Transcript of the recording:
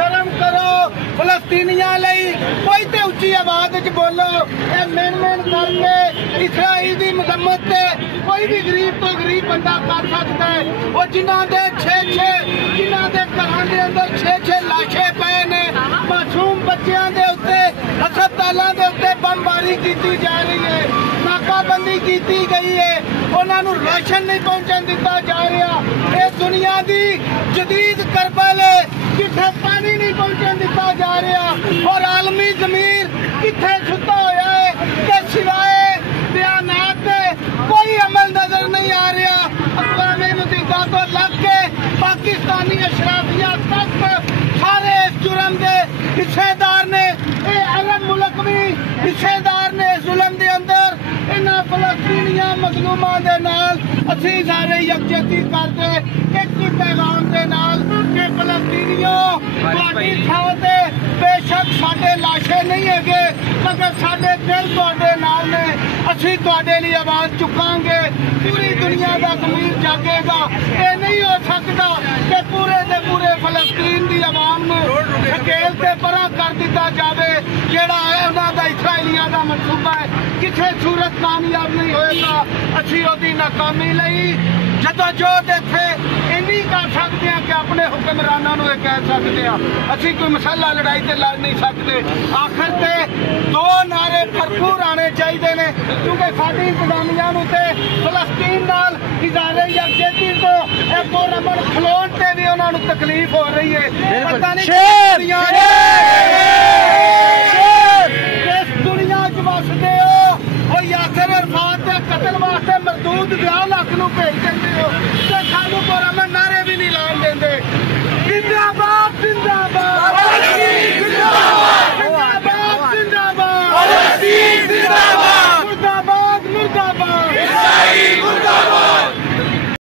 शर्म करो फलस्तीनियां लई कोई तो उच्ची आवाज च बोलो। मेन करके इसराइल की मजम्मत से कोई भी गरीब तो गरीब बंदा कर सकता है। वो जिन्हों के जिन्हों के घर के अंदर 6-6 लाशें पे ने, मासूम बच्चों के उत्ते हस्पतालों के उत्ते बमबारी की जा रही है, नाकाबंदी की गई है, उन्होंने राशन नहीं पहुंचन दिता जा रहा। ये दुनिया की जदीद करबल है, किथे पानी नहीं पहुंचन दिता जा रहा और आलमी जमीर किथे सुता होया है कि सिवाय बयानात कोई अमल नजर नहीं आ रहा। अक़वाम मुत्तहिदा तो लग के पाकिस्तानी अशराफिया तक सारे इस जुर्म के हिस्सेदार ने, अरब मुल्क भी हिस्सेदार ने इस जुल्म के अंदर। इन्हां फलस्तीनियां मजलूमां दे नाल असीं सारे यकजहती करते एक ही पैगाम के नाल कि फलस्तीनियों तुहाडी थां ते बेशक साडे लाशे नहीं है, मगर साडे दिल तुहाडे नाल ने। असीं तुहाडे लिए आवाज चुकांगे, पूरी दुनिया का ज़मीर जागेगा। ये नहीं हो सकता कि पूरे दे पूरे फलस्तीन की आवाम नूं धकेल के परा कर दिता जाए। जेड़ा उन्हां दा इसराइलियां दा मनसूबा है किसी सूरत कामयाब नहीं होएगा। असीं ओहदी नाकामी लई जदोजहद इत्थे इन्नी कर सकते हैं कि अपने हुक्मरानां नूं कह सकते हैं। असीं कोई मसला लड़ाई ते लड़ नहीं सकते। आखिर ते 2 नारे भरपूर आने चाहिए ने, क्योंकि साडी इंतजामिया नूं ते फलस्तीन नाल इज़हारे यकजहती तो एक रमन खलोण ते भी उन्हां नूं तकलीफ हो रही है। पता नहीं